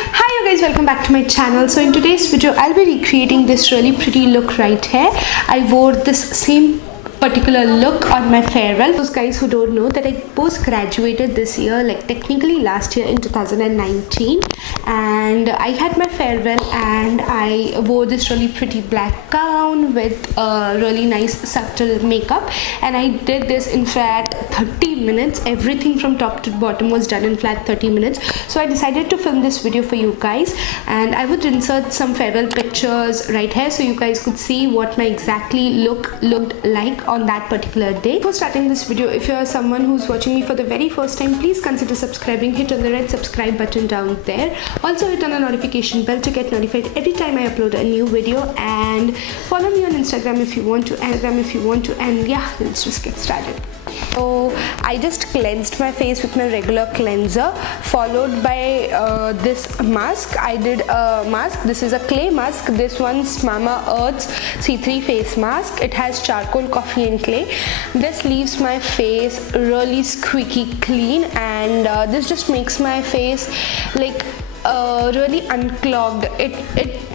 Hi you guys, welcome back to my channel. So in today's video I'll be recreating this really pretty look right here. I wore this same particular look on my farewell. Those guys who don't know that I post graduated this year, like technically last year in 2019, and I had my farewell and I wore this really pretty black gown with a really nice subtle makeup, and I did this in flat 30 minutes. Everything from top to bottom was done in flat 30 minutes. So I decided to film this video for you guys, and I would insert some farewell pictures right here so you guys could see what my exactly looked like on that particular day. Before starting this video, if you are someone who's watching me for the very first time, please consider subscribing. Hit on the red subscribe button down there. Also hit on the notification bell to get notified every time I upload a new video, and follow me on Instagram if you want to, and yeah, let's just get started. So I just cleansed my face with my regular cleanser, followed by this mask. I did a mask. This is a clay mask. This one's Mama Earth's C3 face mask. It has charcoal, coffee and clay. This leaves my face really squeaky clean, and this just makes my face like really unclogged.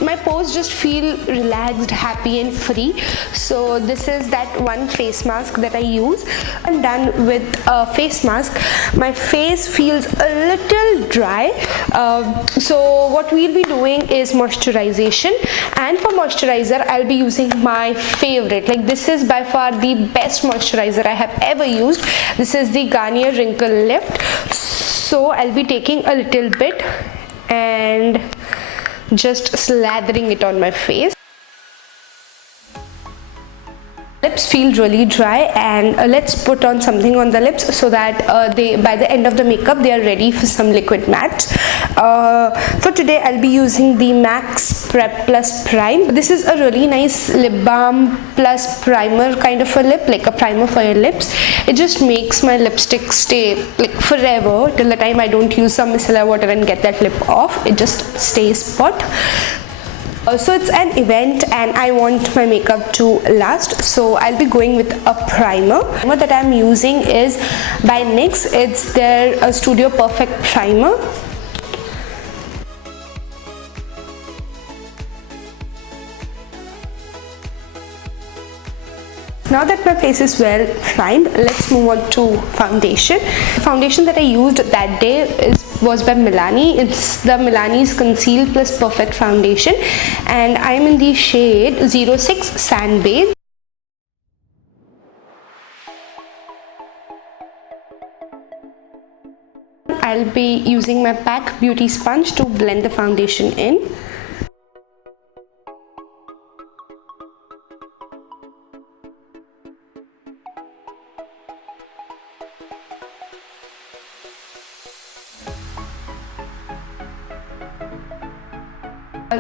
My pores just feel relaxed, happy and free. So this is that one face mask that I use. I'm done with a face mask. My face feels a little dry, so what we'll be doing is moisturization, and for moisturizer I'll be using my favorite, like this is by far the best moisturizer I have ever used. This is the Garnier Wrinkle Lift. So I'll be taking a little bit and just slathering it on my face. Lips feel really dry, and let's put on something on the lips so that by the end of the makeup they are ready for some liquid mattes. For today I'll be using the Max Prep Plus Prime. This is a really nice lip balm plus primer kind of a lip, like a primer for your lips. It just makes my lipstick stay like forever till the time I don't use some micellar water and get that lip off. It just stays put. So it's an event and I want my makeup to last, so I'll be going with a primer. The primer that I'm using is by NYX. It's their Studio Perfect Primer. Now that my face is well primed, let's move on to foundation. The foundation that I used that day was by Milani. It's the Milani's Conceal Plus Perfect Foundation, and I'm in the shade 06 Sand Beige. I'll be using my PAC Beauty Sponge to blend the foundation in.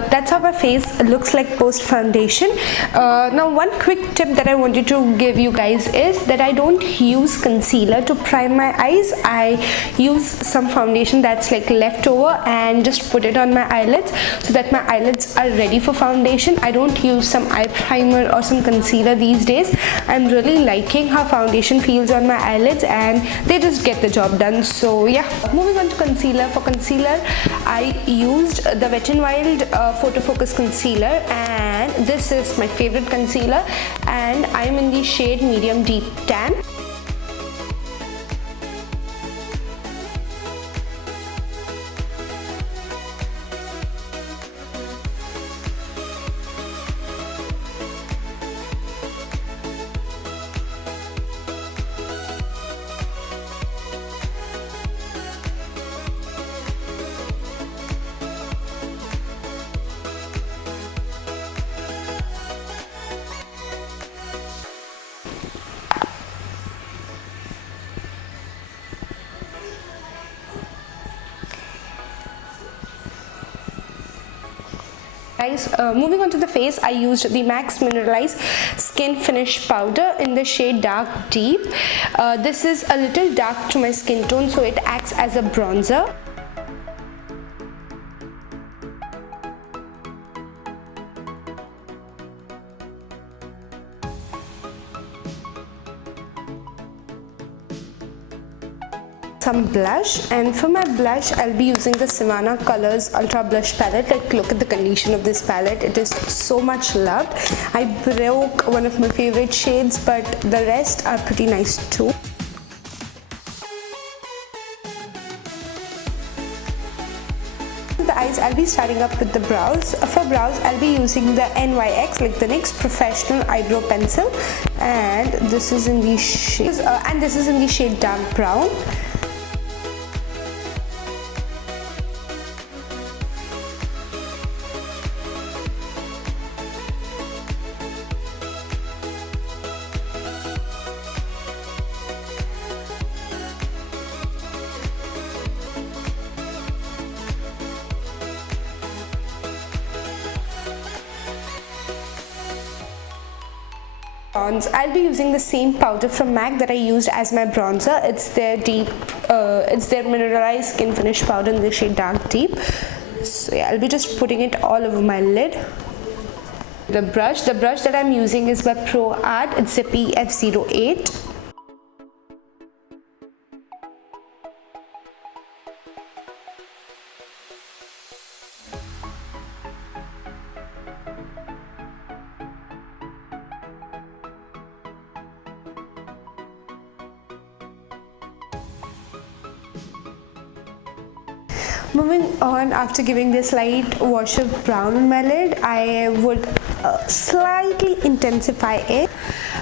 That's how my face looks like post foundation. Now one quick tip that I wanted to give you guys is that I don't use concealer to prime my eyes. I use some foundation that's like leftover and just put it on my eyelids so that my eyelids are ready for foundation. I don't use some eye primer or some concealer these days. I'm really liking how foundation feels on my eyelids, and they just get the job done. So yeah, moving on to concealer. For concealer I used the Wet n Wild Photo Focus Concealer, and this is my favorite concealer, and I'm in the shade Medium Deep Tan. Guys, moving on to the face, I used the Max Mineralize Skin Finish Powder in the shade Dark Deep. This is a little dark to my skin tone, so it acts as a bronzer. some blush, and for my blush I'll be using the Savannah Colors Ultra Blush palette. Like, look at the condition of this palette, it is so much loved. I broke one of my favorite shades, but the rest are pretty nice too. The eyes, I'll be starting up with the brows. For brows, I'll be using the NYX, like the NYX Professional Eyebrow Pencil, and this is in the shade dark brown. I'll be using the same powder from MAC that I used as my bronzer. It's their mineralized skin finish powder in the shade dark deep. So yeah, I'll be just putting it all over my lid. The brush that I'm using is by Pro Art. It's the PF08. Moving on, after giving this light wash of brown on my lid, I would slightly intensify it.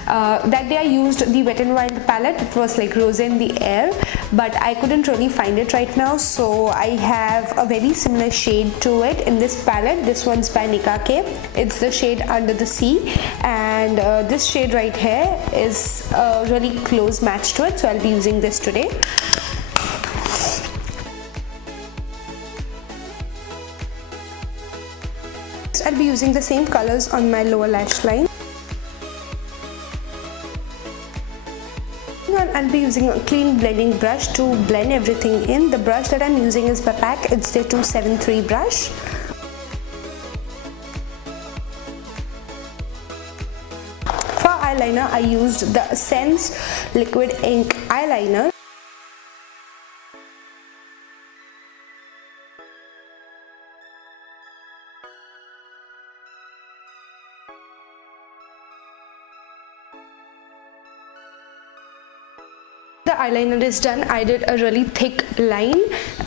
That day I used the Wet n Wild palette. It was like Rose in the Air, but I couldn't really find it right now, so I have a very similar shade to it in this palette. This one's by Nika K. It's the shade Under the Sea, and this shade right here is a really close match to it, so I'll be using this today. I'll be using the same colors on my lower lash line. I'll be using a clean blending brush to blend everything in. The brush that I'm using is by PAC. It's the 273 brush. For eyeliner, I used the Essence Liquid Ink eyeliner. The eyeliner is done. I did a really thick line,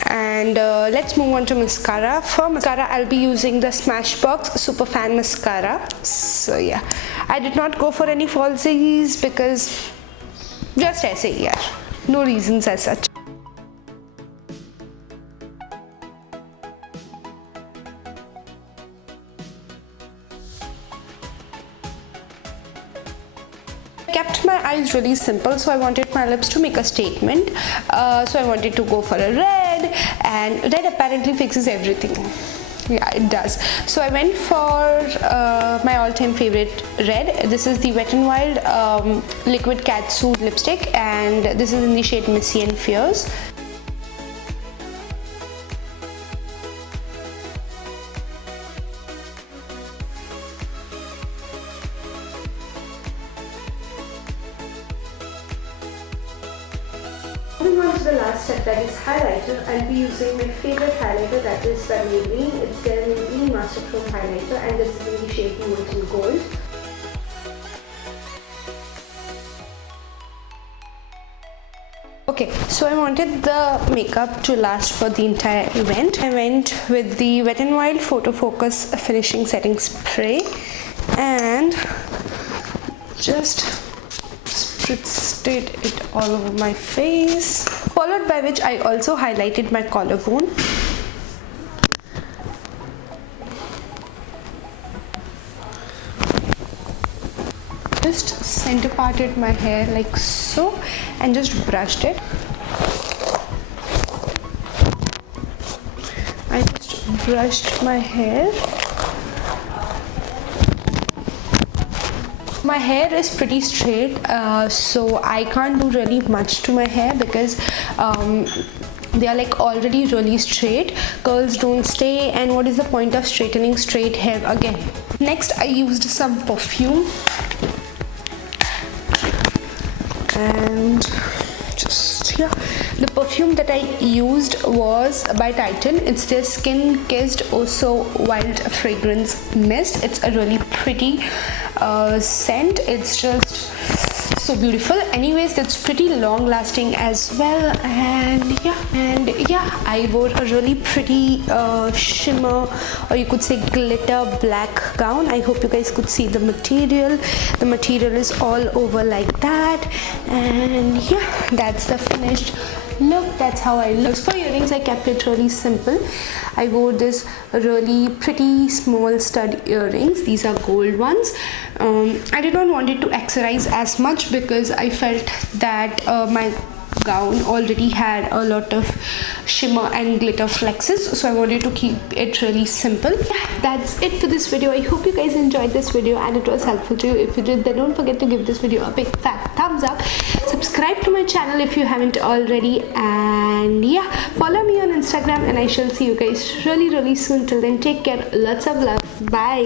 and let's move on to mascara. For mascara, I'll be using the Smashbox Superfan mascara. So yeah, I did not go for any falsies because just ऐसे यार, no reasons as such. Kept my eyes really simple, so I wanted my lips to make a statement. So I wanted to go for a red, and red apparently fixes everything. Yeah, it does. So I went for my all-time favorite red. This is the Wet n Wild Liquid Catsuit lipstick, and this is in the shade Missy and Fierce. Moving on to the last step, that is highlighter. I'll be using my favorite highlighter, that is the Maybelline. It's the Maybelline Master Chrome highlighter, and this is in the shade Molten Gold. Okay, so I wanted the makeup to last for the entire event. I went with the Wet n Wild Photo Focus Finishing Setting Spray and just spritzed it all over my face, followed by which I also highlighted my collarbone. Just center parted my hair like so and just brushed it. I just brushed my hair. My hair is pretty straight, so I can't do really much to my hair because they are like already really straight. Curls don't stay, and what is the point of straightening straight hair again? Next, I used some perfume and just yeah. The perfume that I used was by Titan. It's their Skin Kissed Oh So Wild Fragrance Mist. It's a really pretty scent. It's just so beautiful. Anyways, that's pretty long lasting as well. And yeah, I wore a really pretty shimmer, or you could say glitter black gown. I hope you guys could see the material. The material is all over like that. And yeah, that's the finished look. That's how I look. For earrings, I kept it really simple. I wore this really pretty small stud earrings. These are gold ones. I did not want it to accessorize as much because I felt that my gown already had a lot of shimmer and glitter flexes, so I wanted to keep it really simple. Yeah, that's it for this video. I hope you guys enjoyed this video and it was helpful to you. If you did, then don't forget to give this video a big fat thumbs up. Subscribe to my channel if you haven't already, and yeah, follow me on Instagram, and I shall see you guys really soon. Till then, take care. Lots of love. Bye.